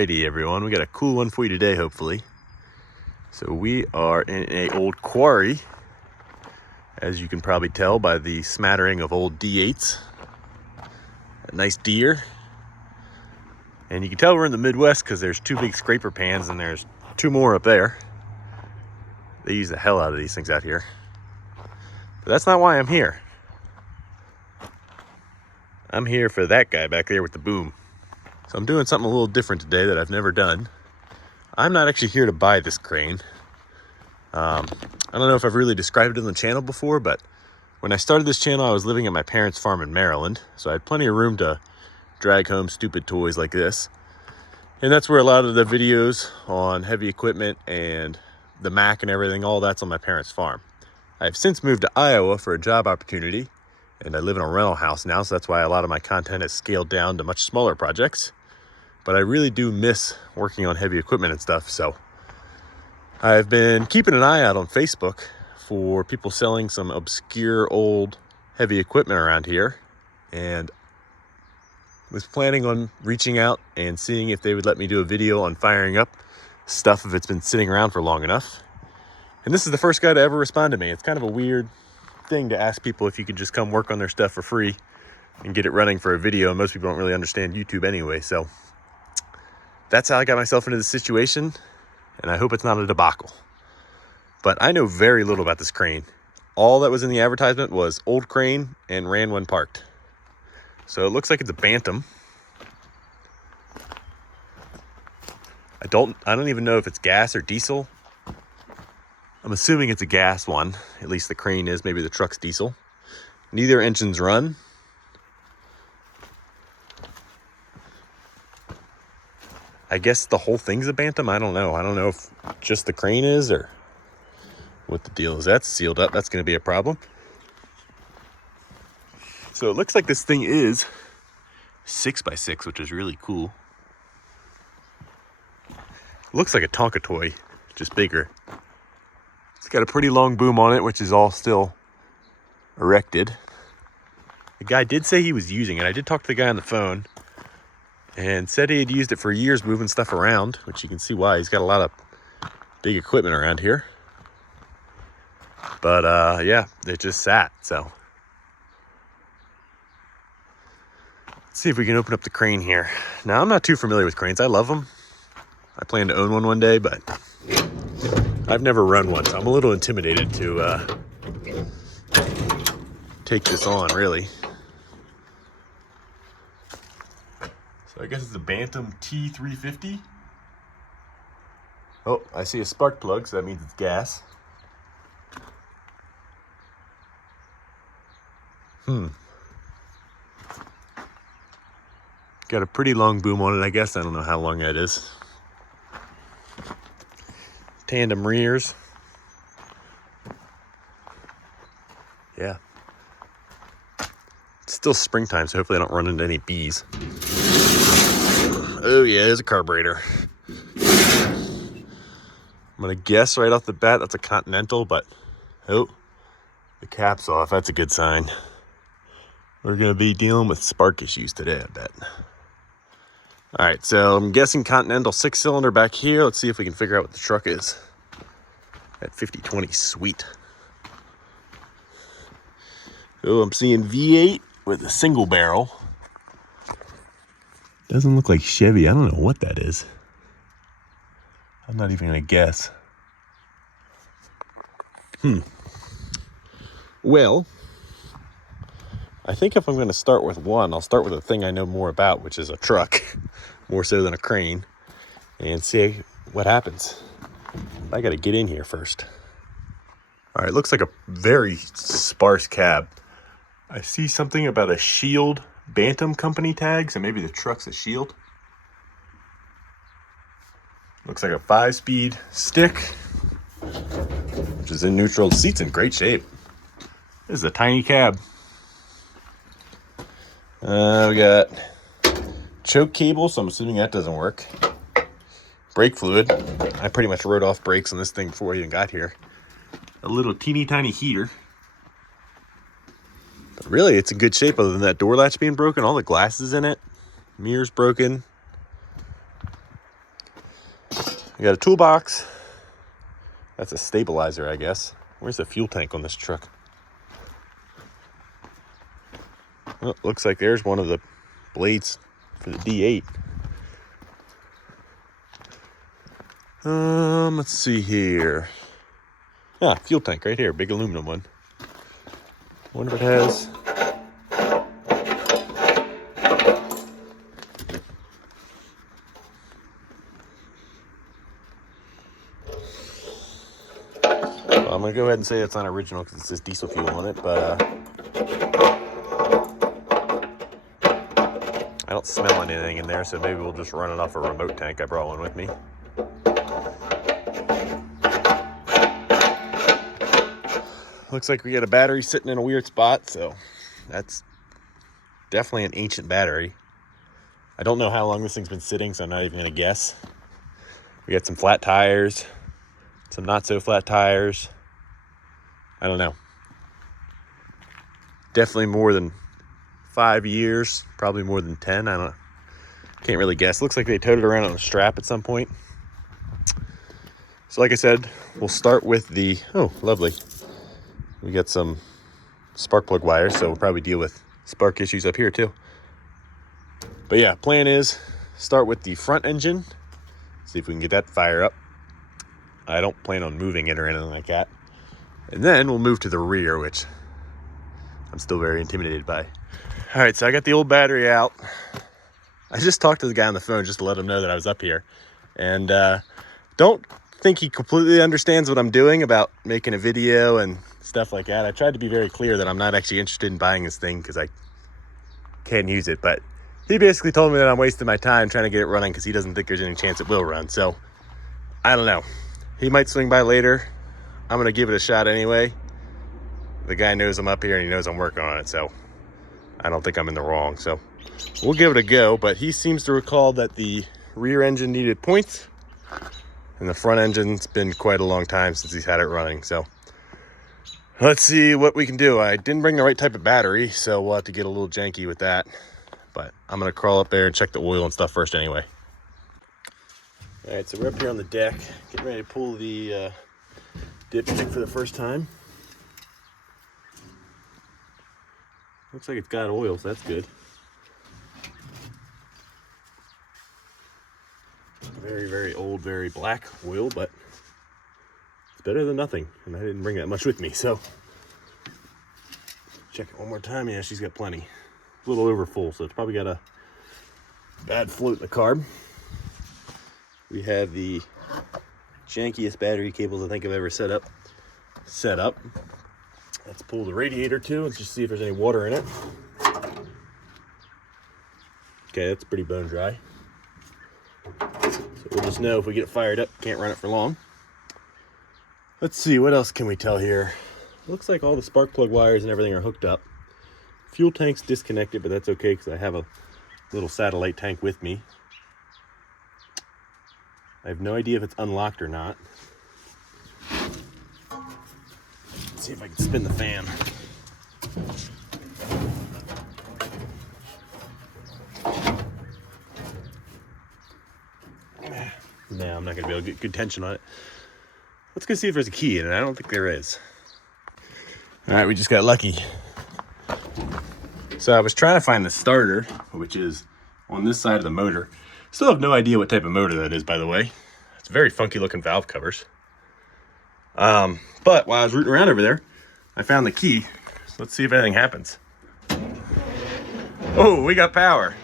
Alrighty, everyone, we got a cool one for you today, hopefully. So we are in a old quarry, as you can probably tell by the smattering of old D8s. A nice deer. And you can tell we're in the Midwest because there's two big scraper pans and there's two more up there. They use the hell out of these things out here. But that's not why I'm here. I'm here for that guy back there with the boom. So I'm doing something a little different today that I've never done. I'm not actually here to buy this crane. I don't know if I've really described it on the channel before, but when I started this channel, I was living at my parents' farm in Maryland. So I had plenty of room to drag home stupid toys like this. And that's where a lot of the videos on heavy equipment and the Mac and everything, all that's on my parents' farm. I've since moved to Iowa for a job opportunity, and I live in a rental house now, so that's why a lot of my content is scaled down to much smaller projects. But I really do miss working on heavy equipment and stuff, so I've been keeping an eye out on Facebook for people selling some obscure old heavy equipment around here, and was planning on reaching out and seeing if they would let me do a video on firing up stuff if it's been sitting around for long enough. And this is the first guy to ever respond to me. It's kind of a weird thing to ask people if you could just come work on their stuff for free and get it running for a video. And most people don't really understand YouTube anyway, so that's how I got myself into this situation, and I hope it's not a debacle. But I know very little about this crane. All that was in the advertisement was old crane and ran when parked. So it looks like it's a Bantam. I don't even know if it's gas or diesel. I'm assuming it's a gas one. At least the crane is. Maybe the truck's diesel. Neither engines run. I guess the whole thing's a Bantam. I don't know. I don't know if just the crane is or what the deal is. That's sealed up. That's going to be a problem. So it looks like this thing is 6x6, which is really cool. Looks like a Tonka toy, just bigger. It's got a pretty long boom on it, which is all still erected. The guy did say he was using it. I did talk to the guy on the phone and said he had used it for years moving stuff around, which you can see why. He's got a lot of big equipment around here. But yeah, it just sat, so. Let's see if we can open up the crane here. Now, I'm not too familiar with cranes. I love them. I plan to own one day, but I've never run one, so I'm a little intimidated to take this on, really. So I guess it's a Bantam T350. Oh, I see a spark plug, so that means it's gas. Got a pretty long boom on it, I guess. I don't know how long that is. Tandem rears. Yeah. It's still springtime, so hopefully I don't run into any bees. Oh yeah, there's a carburetor. I'm gonna guess right off the bat that's a Continental, but oh, the cap's off. That's a good sign. We're gonna be dealing with spark issues today, I bet. All right, so I'm guessing Continental 6-cylinder back here. Let's see if we can figure out what the truck is. At 5020, sweet. Oh, I'm seeing V8 with a single barrel. Doesn't look like Chevy. I don't know what that is. I'm not even gonna guess. Well, I think if I'm gonna start with one, I'll start with a thing I know more about, which is a truck, more so than a crane, and see what happens. I gotta get in here first. All right, looks like a very sparse cab. I see something about a Shield Bantam company tag, so maybe the truck's a Shield. Looks like a 5-speed stick, which is in neutral. Seat's in great shape. This is a tiny cab. We got choke cable, so I'm assuming that doesn't work. Brake fluid. I pretty much wrote off brakes on this thing before I even got here. A little teeny tiny heater. But really, it's in good shape other than that door latch being broken. All the glass is in it. Mirror's broken. We got a toolbox. That's a stabilizer, I guess. Where's the fuel tank on this truck? Well, looks like there's one of the blades for the D8. Let's see here. Ah, fuel tank right here, big aluminum one. Wonder if it has. Well, I'm gonna go ahead and say it's not original because it says diesel fuel on it, but I don't smell anything in there, so maybe we'll just run it off a remote tank. I brought one with me. Looks like we got a battery sitting in a weird spot, so that's definitely an ancient battery. I don't know how long this thing's been sitting, so I'm not even gonna guess. We got some flat tires, some not so flat tires. I don't know. Definitely more than 5 years, probably more than 10. I don't know. Can't really guess. Looks like they towed it around on a strap at some point. So like I said, we'll start with the, oh, lovely. We got some spark plug wires, so we'll probably deal with spark issues up here too. But yeah, plan is start with the front engine, see if we can get that to fire up. I don't plan on moving it or anything like that. And then we'll move to the rear, which I'm still very intimidated by. All right, so I got the old battery out. I just talked to the guy on the phone just to let him know that I was up here. And don't think he completely understands what I'm doing about making a video and stuff like that. I tried to be very clear that I'm not actually interested in buying this thing because I can't use it. But he basically told me that I'm wasting my time trying to get it running because he doesn't think there's any chance it will run. So I don't know. He might swing by later. I'm going to give it a shot anyway. The guy knows I'm up here and he knows I'm working on it. So I don't think I'm in the wrong. So we'll give it a go. But he seems to recall that the rear engine needed points. And the front engine's been quite a long time since he's had it running. So let's see what we can do. I didn't bring the right type of battery, so we'll have to get a little janky with that. But I'm going to crawl up there and check the oil and stuff first anyway. All right, so we're up here on the deck, getting ready to pull the dipstick for the first time. Looks like it's got oil, so that's good. Very, very old, very black oil, but it's better than nothing. And I didn't bring that much with me, so check it one more time. Yeah, she's got plenty. A little over full, so it's probably got a bad float in the carb. We have the jankiest battery cables I think I've ever set up. Let's pull the radiator too and just see if there's any water in it. Okay, that's pretty bone dry. So we'll just know if we get it fired up, can't run it for long. Let's see, what else can we tell here? Looks like all the spark plug wires and everything are hooked up. Fuel tank's disconnected, but that's okay because I have a little satellite tank with me. I have no idea if it's unlocked or not. Let's see if I can spin the fan. No, I'm not gonna be able to get good tension on it. Let's go see if there's a key in it. I don't think there is. All right, we just got lucky. So I was trying to find the starter, which is on this side of the motor. Still have no idea what type of motor that is, by the way. It's very funky looking valve covers. But while I was rooting around over there, I found the key. So let's see if anything happens. Oh, we got power.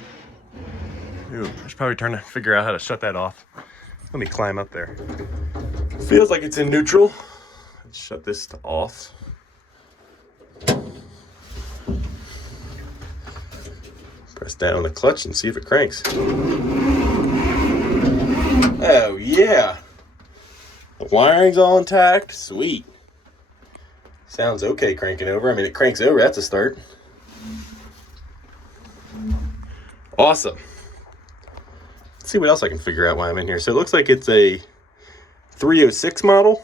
Ooh, I should probably figure out how to shut that off. Let me climb up there. Feels like it's in neutral. Let's shut this to off. Press down on the clutch and see if it cranks. Oh yeah. The wiring's all intact. Sweet. Sounds okay cranking over. I mean, it cranks over. That's a start. Awesome. Let's see what else I can figure out while I'm in here. So it looks like it's a 306 model.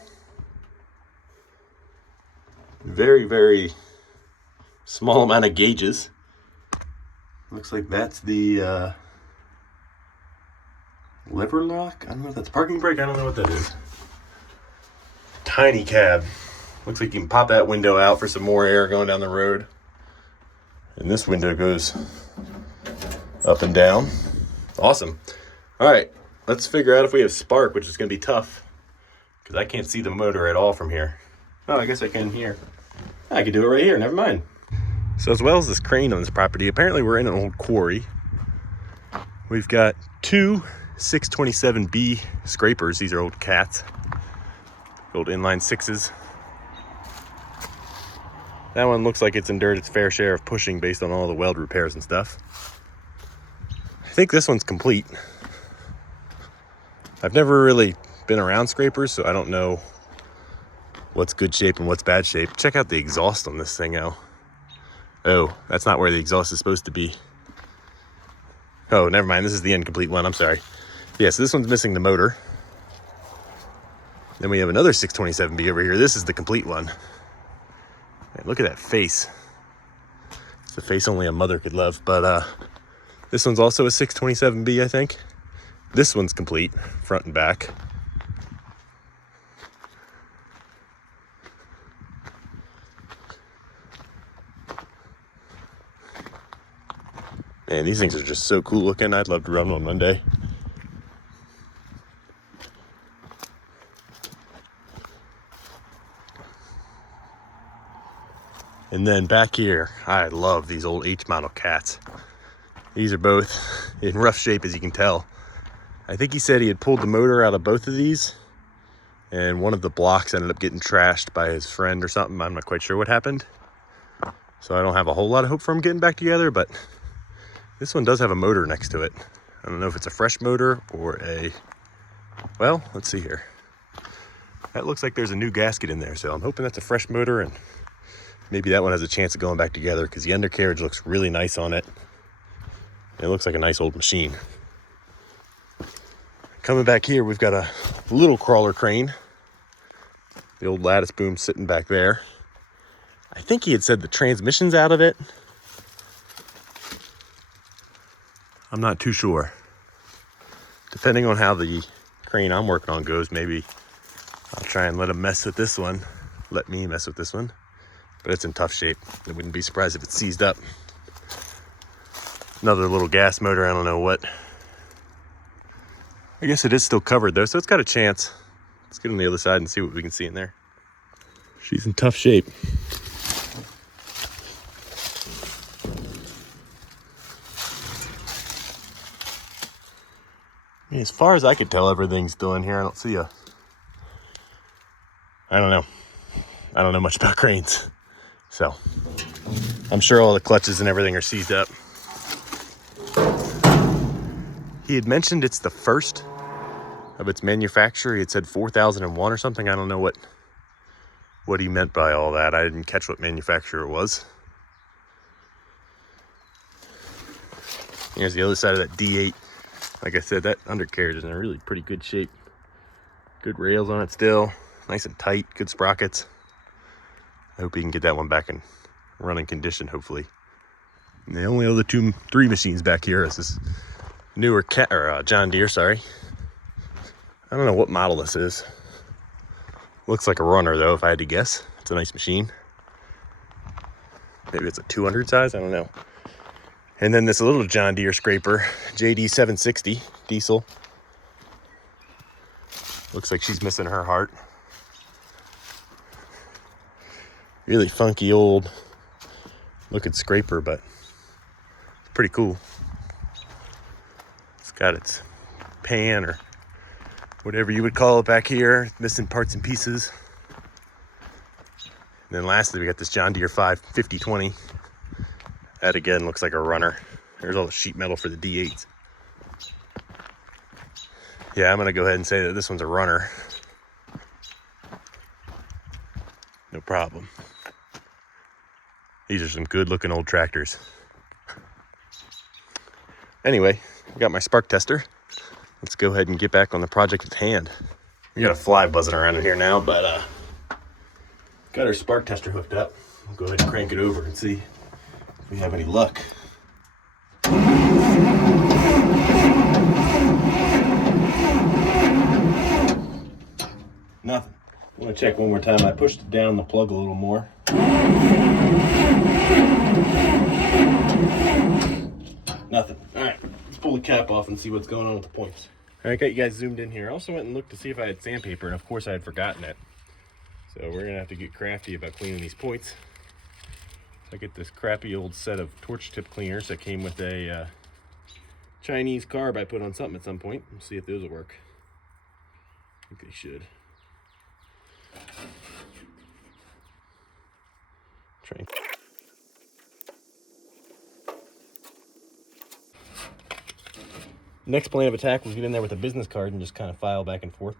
Very, very small amount of gauges. Looks like that's the Lever lock? I don't know if that's parking brake. I don't know what that is. Tiny cab. Looks like you can pop that window out for some more air going down the road. And this window goes up and down. Awesome. All right, let's figure out if we have spark, which is going to be tough because I can't see the motor at all from here. Oh, I guess I can here. I could do it right here. Never mind. So as well as this crane on this property, apparently we're in an old quarry. We've got two 627B scrapers. These are old cats, old inline sixes. That one looks like it's endured its fair share of pushing based on all the weld repairs and stuff. I think this one's complete. I've never really been around scrapers, so I don't know what's good shape and what's bad shape. Check out the exhaust on this thing now. Oh, that's not where the exhaust is supposed to be. Oh, never mind. This is the incomplete one. I'm sorry. Yeah, so this one's missing the motor. Then we have another 627B over here. This is the complete one. Man, look at that face. It's the face only a mother could love. But this one's also a 627B, I think. This one's complete, front and back. Man, these things are just so cool looking. I'd love to run one day. And then back here, I love these old H-model cats. These are both in rough shape, as you can tell. I think he said he had pulled the motor out of both of these, and one of the blocks ended up getting trashed by his friend or something. I'm not quite sure what happened. So I don't have a whole lot of hope for them getting back together, but this one does have a motor next to it. I don't know if it's a fresh motor or a, well, let's see here. That looks like there's a new gasket in there, so I'm hoping that's a fresh motor, and maybe that one has a chance of going back together because the undercarriage looks really nice on it. It looks like a nice old machine. Coming back here, we've got a little crawler crane. The old lattice boom sitting back there. I think he had said the transmission's out of it. I'm not too sure. Depending on how the crane I'm working on goes, maybe I'll try and let him mess with this one. Let me mess with this one. But it's in tough shape. I wouldn't be surprised if it's seized up. Another little gas motor, I don't know what. I guess it is still covered though, so it's got a chance. Let's get on the other side and see what we can see in there. She's in tough shape. I mean, as far as I could tell, everything's still in here. I don't see a... I don't know. I don't know much about cranes. So, I'm sure all the clutches and everything are seized up. He had mentioned it's the first of its manufacture. He had said 4001 or something. I don't know what he meant by all that. I didn't catch what manufacturer it was. Here's the other side of that D8. Like I said, that undercarriage is in a really pretty good shape. Good rails on it still. Nice and tight. Good sprockets. I hope he can get that one back in running condition, hopefully. And the only other three machines back here is this newer John Deere, sorry. I don't know what model this is. Looks like a runner though, if I had to guess. It's a nice machine. Maybe it's a 200 size, I don't know. And then this little John Deere scraper, JD 760 diesel. Looks like she's missing her heart. Really funky old looking scraper, but it's pretty cool. It's got its pan or whatever you would call it back here, missing parts and pieces. And then lastly, we got this John Deere 5020. That again looks like a runner. There's all the sheet metal for the D8s. Yeah, I'm gonna go ahead and say that this one's a runner. No problem. These are some good looking old tractors. Anyway, I got my spark tester. Let's go ahead and get back on the project at hand. We got a fly buzzing around in here now, but got our spark tester hooked up. We'll go ahead and crank it over and see if we have any luck. Nothing. I want to check one more time. I pushed down the plug a little more. Nothing. Alright, let's pull the cap off and see what's going on with the points. Alright, got you guys zoomed in here. I also went and looked to see if I had sandpaper, and of course I had forgotten it. So we're going to have to get crafty about cleaning these points. I get this crappy old set of torch tip cleaners that came with a Chinese carb I put on something at some point. We'll see if those will work. I think they should. Try. Next plan of attack was get in there with a business card and just kind of file back and forth.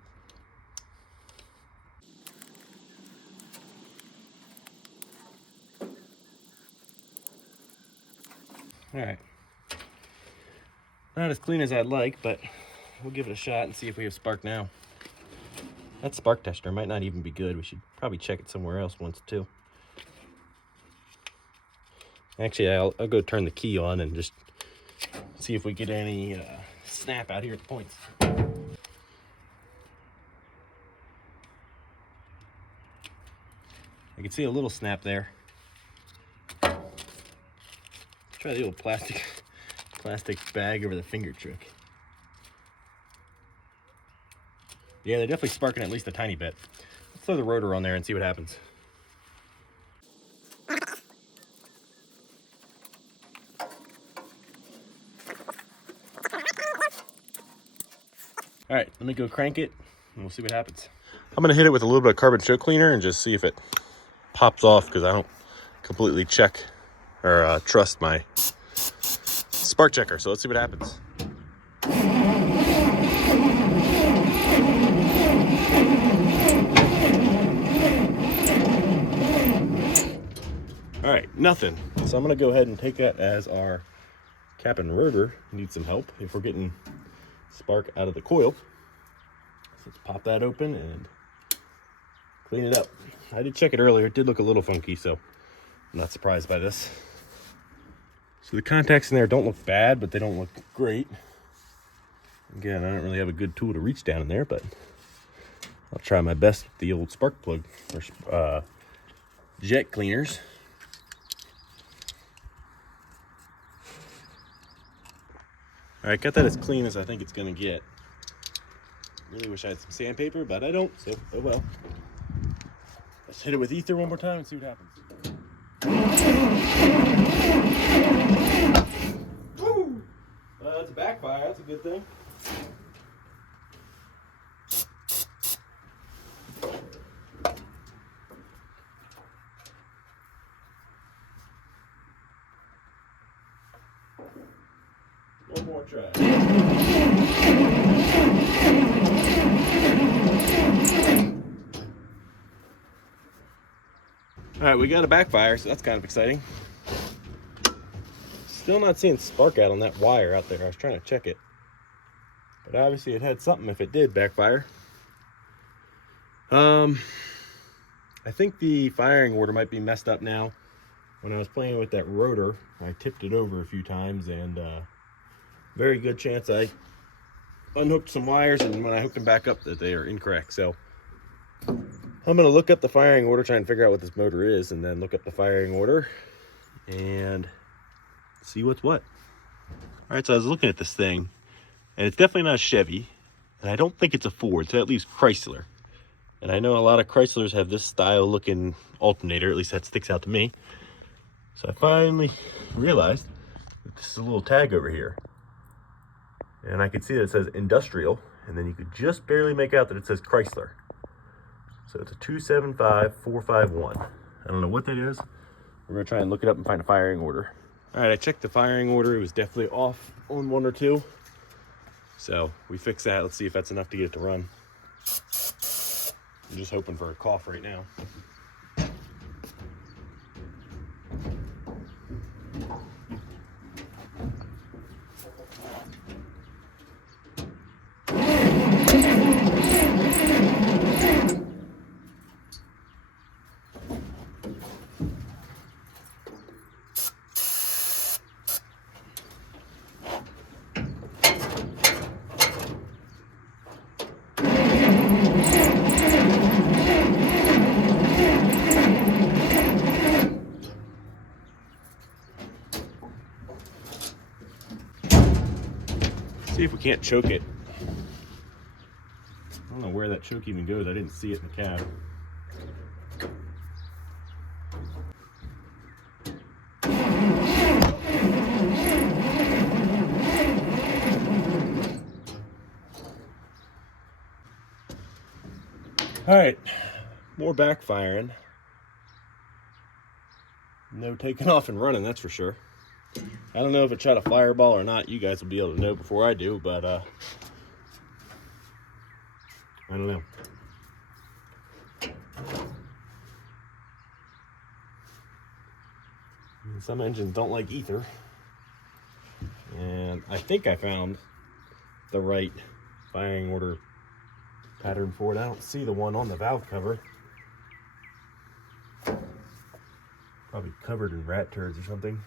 Alright. Not as clean as I'd like, but we'll give it a shot and see if we have spark now. That spark tester might not even be good. We should probably check it somewhere else once too. Actually, I'll go turn the key on and just see if we get any snap out here at the points. I can see a little snap there. Let's try the old plastic bag over the finger trick. Yeah, they're definitely sparking at least a tiny bit. Let's throw the rotor on there and see what happens. All right, let me go crank it and we'll see what happens. I'm gonna hit it with a little bit of carbon choke cleaner and just see if it pops off, because I don't completely check or trust my spark checker. So let's see what happens. All right, nothing. So I'm gonna go ahead and take that as our cap and rotor needs some help if we're getting spark out of the coil. So let's pop that open and clean it up. I did check it earlier. It did look a little funky, so I'm not surprised by this. So the contacts in there don't look bad, but they don't look great. Again, I don't really have a good tool to reach down in there, but I'll try my best with the old spark plug or jet cleaners. All right, got that as clean as I think it's gonna get. Really wish I had some sandpaper, but I don't, so oh well. Let's hit it with ether one more time and see what happens. Woo! That's a backfire, that's a good thing. One more try. All right, we got a backfire, so that's kind of exciting. Still not seeing spark out on that wire out there. I was trying to check it, but obviously it had something if it did backfire. I think the firing order might be messed up now. When I was playing with that rotor, I tipped it over a few times, and very good chance I unhooked some wires, and when I hooked them back up that they are incorrect. So I'm going to look up the firing order, try and figure out what this motor is, and then look up the firing order and see what's what. All right, so I was looking at this thing, and it's definitely not a Chevy, and I don't think it's a Ford, so that leaves Chrysler. And I know a lot of Chryslers have this style looking alternator, at least that sticks out to me. So I finally realized that this is a little tag over here. And I could see that it says industrial, and then you could just barely make out that it says Chrysler. So it's a 275451. I don't know what that is. We're gonna try and look it up and find a firing order. All right, I checked the firing order. It was definitely off on one or two. So we fixed that. Let's see if that's enough to get it to run. I'm just hoping for a cough right now. See if we can't choke it. I don't know where that choke even goes. I didn't see it in the cab. All right, more backfiring. No taking off and running, that's for sure. I don't know if it shot a fireball or not. You guys will be able to know before I do, but I don't know. Some engines don't like ether. And I think I found the right firing order pattern for it. I don't see the one on the valve cover. Probably covered in rat turds or something.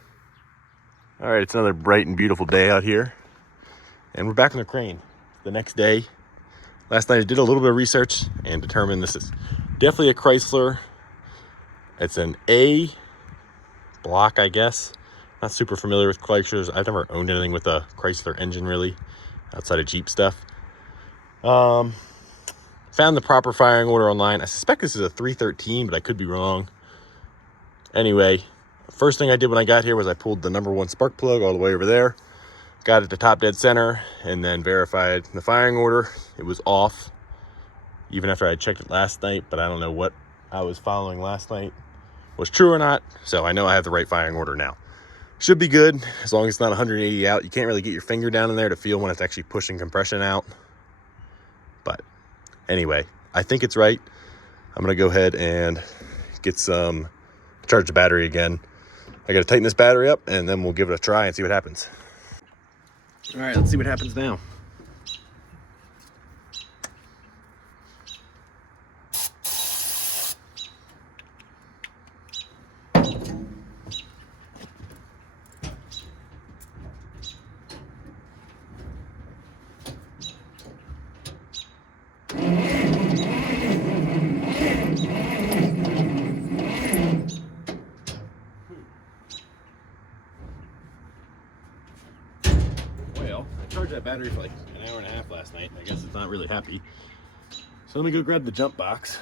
All right, it's another bright and beautiful day out here. And we're back on the crane the next day. Last night I did a little bit of research and determined this is definitely a Chrysler. It's an A block, I guess. Not super familiar with Chryslers. I've never owned anything with a Chrysler engine really, outside of Jeep stuff. Found the proper firing order online. I suspect this is a 313, but I could be wrong. Anyway, first thing I did when I got here was I pulled the #1 spark plug all the way over there, got it to top dead center, and then verified the firing order. It was off, even after I checked it last night, but I don't know what I was following last night was true or not, so I know I have the right firing order now. Should be good, as long as it's not 180 out. You can't really get your finger down in there to feel when it's actually pushing compression out. But anyway, I think it's right. I'm gonna go ahead and get some, charge the battery again. I gotta tighten this battery up and then we'll give it a try and see what happens. All right, let's see what happens now. Well, I charged that battery for like an hour and a half last night. I guess it's not really happy. So let me go grab the jump box.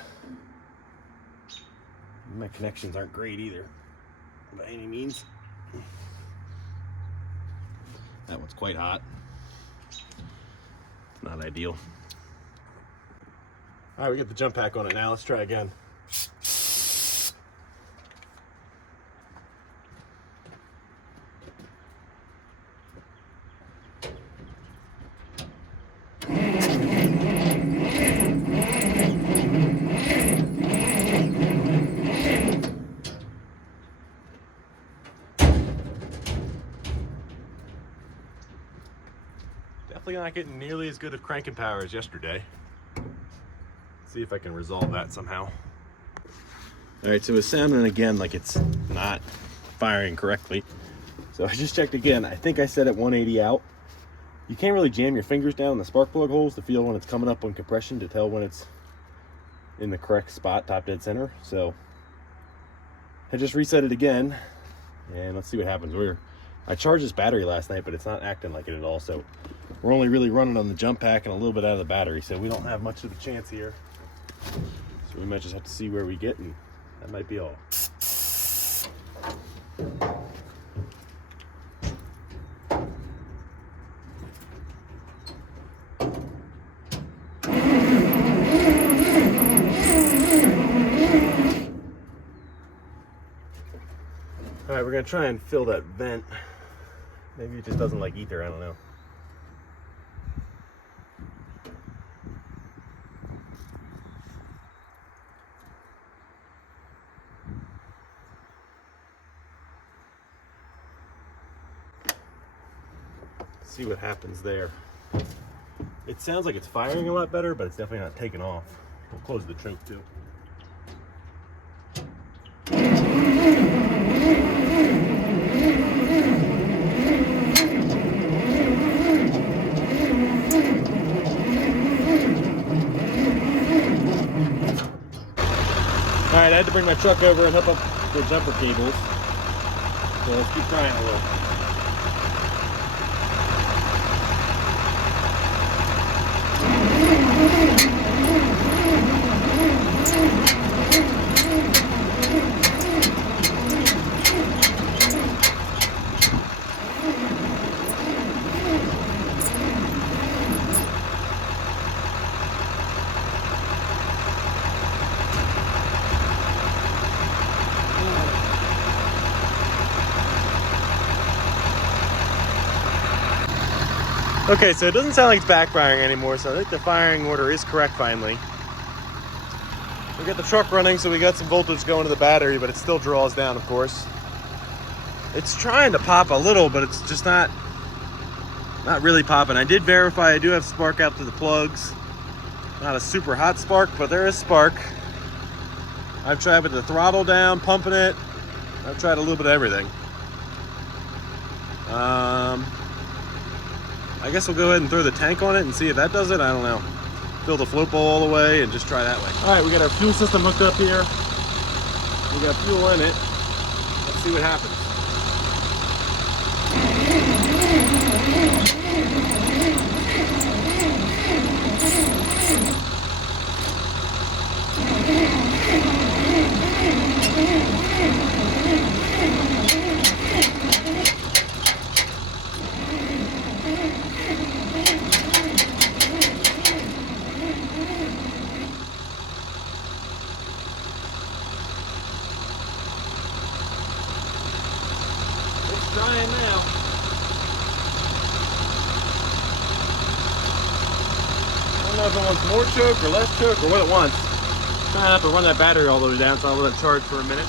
My connections aren't great either, by any means. That one's quite hot. Not ideal. All right, we got the jump pack on it now. Let's try again. Definitely not getting nearly as good of cranking power as yesterday. See if I can resolve that somehow. All right, so it's sounding again like it's not firing correctly. So I just checked again. I think I set it 180 out. You can't really jam your fingers down in the spark plug holes to feel when it's coming up on compression to tell when it's in the correct spot, top dead center. So I just reset it again and let's see what happens. I charged this battery last night, but it's not acting like it at all. So we're only really running on the jump pack and a little bit out of the battery. So we don't have much of a chance here. So we might just have to see where we get, and that might be all. All right, we're gonna try and fill that vent. Maybe it just doesn't like ether, I don't know. See what happens there. It sounds like it's firing a lot better, but it's definitely not taking off. We'll close the choke too. All right, I had to bring my truck over and hook up the jumper cables. So let's keep trying a little. Okay, so it doesn't sound like it's backfiring anymore, so I think the firing order is correct finally. We got the truck running, so we got some voltage going to the battery, but it still draws down, of course. It's trying to pop a little, but it's just not really popping. I did verify I do have spark out to the plugs. Not a super hot spark, but there is spark. I've tried with the throttle down, pumping it. I've tried a little bit of everything. I guess we'll go ahead and throw the tank on it and see if that does it. I don't know. Fill the float bowl all the way and just try that way. All right, we got our fuel system hooked up here. We got fuel in it. Let's see what happens. Trying now. I don't know if it wants more choke or less choke or what it wants. Trying not to run that battery all the way down, so I'll let it charge for a minute.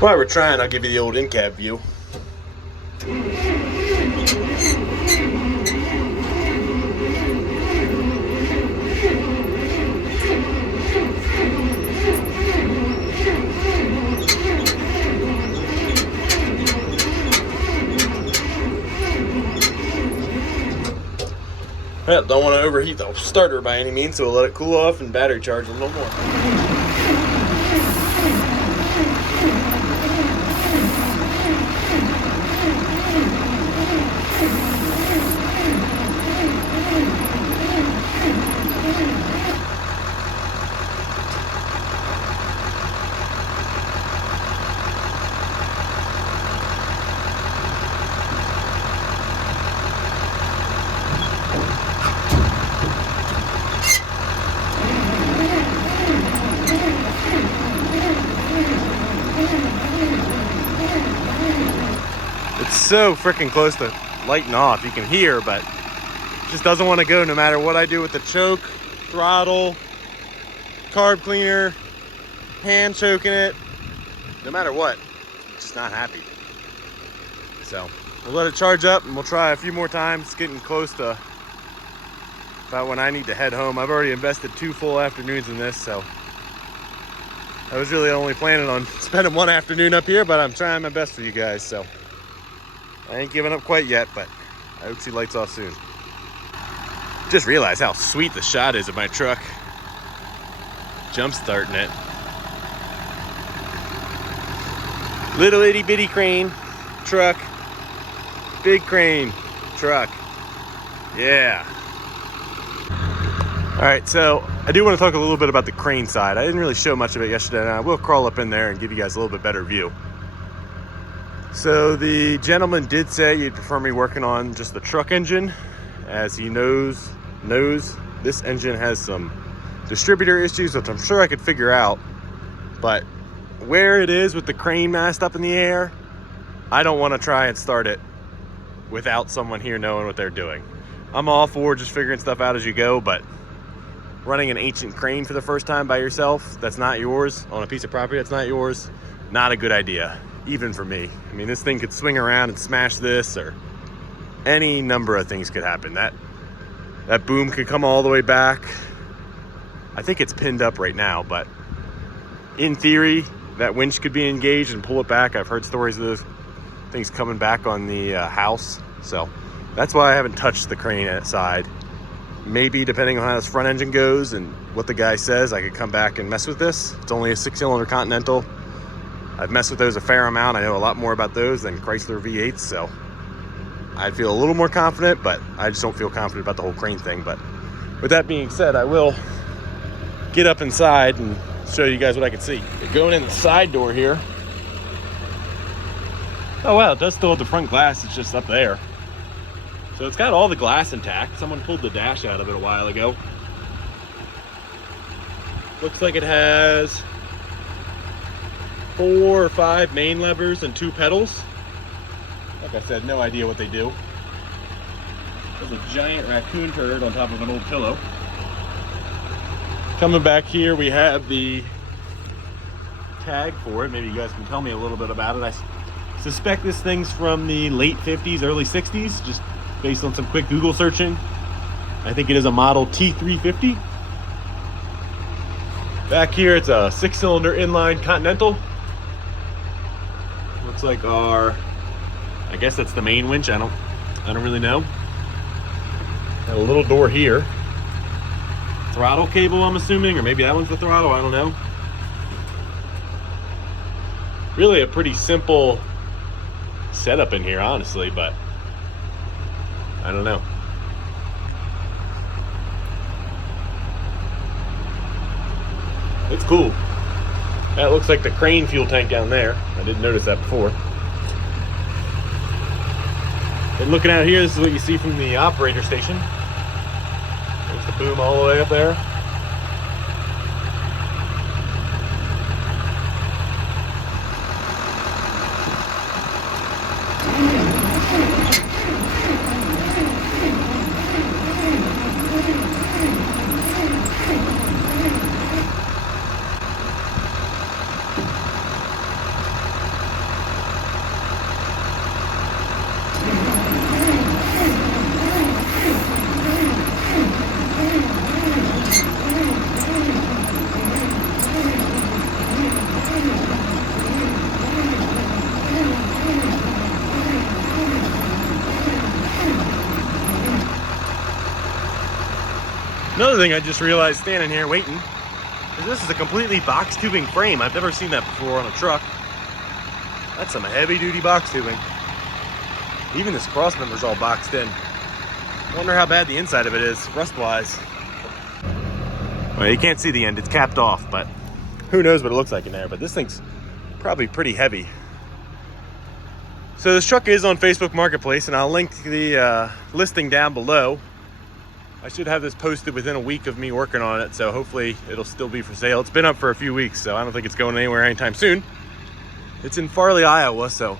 While we're trying, I'll give you the old in-cab view. Well, don't want to overheat the starter by any means, so we'll let it cool off and battery charge a little more. So freaking close to lighting off. You can hear, but it just doesn't want to go no matter what I do with the choke, throttle, carb cleaner, hand choking it. No matter what, it's just not happy. So we'll let it charge up and we'll try a few more times. It's getting close to about when I need to head home. I've already invested 2 full afternoons in this, so I was really only planning on spending 1 afternoon up here, but I'm trying my best for you guys, so I ain't giving up quite yet, but I hope she lights off soon. Just realized how sweet the shot is of my truck. Jump starting it. Little itty bitty crane, truck, big crane, truck. Yeah. All right, so I do want to talk a little bit about the crane side. I didn't really show much of it yesterday, and I will crawl up in there and give you guys a little bit better view. So the gentleman did say he'd prefer me working on just the truck engine, as he knows this engine has some distributor issues, which I'm sure I could figure out. But where it is with the crane mast up in the air, I don't want to try and start it without someone here knowing what they're doing. I'm all for just figuring stuff out as you go, but running an ancient crane for the first time by yourself, that's not yours, on a piece of property that's not yours, not a good idea, even for me. I mean, this thing could swing around and smash this, or any number of things could happen. That boom could come all the way back. I think it's pinned up right now, but in theory, that winch could be engaged and pull it back. I've heard stories of those things coming back on the house. So that's why I haven't touched the crane side. Maybe depending on how this front engine goes and what the guy says, I could come back and mess with this. It's only a 6-cylinder Continental. I've messed with those a fair amount. I know a lot more about those than Chrysler V8s, so I'd feel a little more confident, but I just don't feel confident about the whole crane thing. But with that being said, I will get up inside and show you guys what I can see. Going in the side door here. Oh wow, it does still have the front glass, it's just up there. So it's got all the glass intact. Someone pulled the dash out of it a while ago. Looks like it has 4 or 5 main levers and 2 pedals. Like I said, no idea what they do. There's a giant raccoon turd on top of an old pillow. Coming back here, we have the tag for it. Maybe you guys can tell me a little bit about it. I suspect this thing's from the late 50s, early 60s, just based on some quick Google searching. I think it is a model T350. Back here, it's a 6-cylinder inline Continental. Looks like I guess that's the main winch. I don't really know. Got a little door here. Throttle cable, I'm assuming, or maybe that one's the throttle, I don't know. Really a pretty simple setup in here, honestly, but I don't know. It's cool. That looks like the crane fuel tank down there. I didn't notice that before. And looking out here, this is what you see from the operator station. There's the boom all the way up there. Another thing I just realized standing here waiting is this is a completely box tubing frame. I've never seen that before on a truck. That's some heavy duty box tubing. Even this cross member's all boxed in. I wonder how bad the inside of it is, rust wise. Well, you can't see the end, it's capped off, but who knows what it looks like in there. But this thing's probably pretty heavy. So this truck is on Facebook Marketplace, and I'll link the listing down below. I should have this posted within a week of me working on it, so hopefully it'll still be for sale. It's been up for a few weeks, so I don't think it's going anywhere anytime soon. It's in Farley, Iowa, so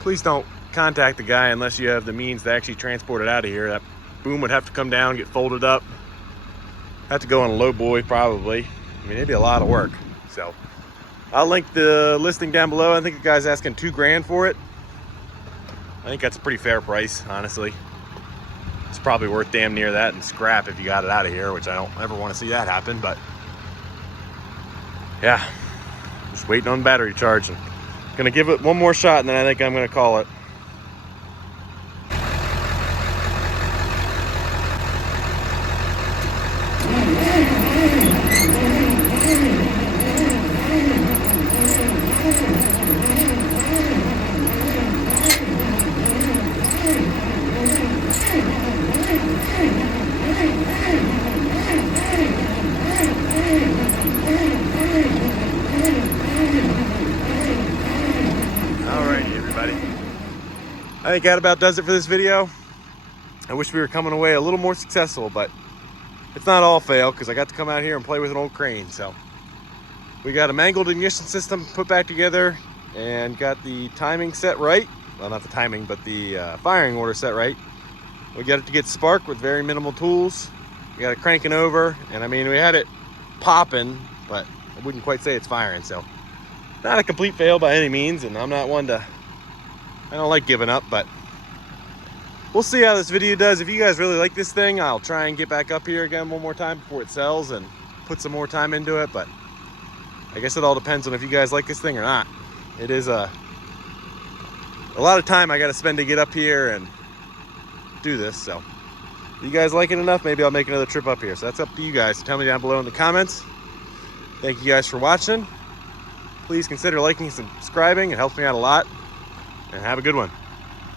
please don't contact the guy unless you have the means to actually transport it out of here. That boom would have to come down, get folded up. Have to go on a low boy, probably. I mean, it'd be a lot of work. So I'll link the listing down below. I think the guy's asking $2,000 for it. I think that's a pretty fair price, honestly. It's probably worth damn near that in scrap if you got it out of here, which I don't ever want to see that happen, but yeah, just waiting on battery charge. And gonna give it one more shot, and then I think I'm gonna call it. I think that about does it for this video. I wish we were coming away a little more successful, but it's not all fail because I got to come out here and play with an old crane. So we got a mangled ignition system put back together and got the timing set right. Well, not the timing, but the firing order set right. We got it to get spark with very minimal tools. We got it cranking over, and I mean, we had it popping, but I wouldn't quite say it's firing. So Not a complete fail by any means, and I'm not one to, I don't like giving up, but we'll see how this video does. If you guys really like this thing, I'll try and get back up here again one more time before it sells and put some more time into it, but I guess it all depends on if you guys like this thing or not. It is a lot of time I got to spend to get up here and do this, so if you guys like it enough, maybe I'll make another trip up here. So that's up to you guys. So tell me down below in the comments. Thank you guys for watching. Please consider liking and subscribing. It helps me out a lot. And have a good one.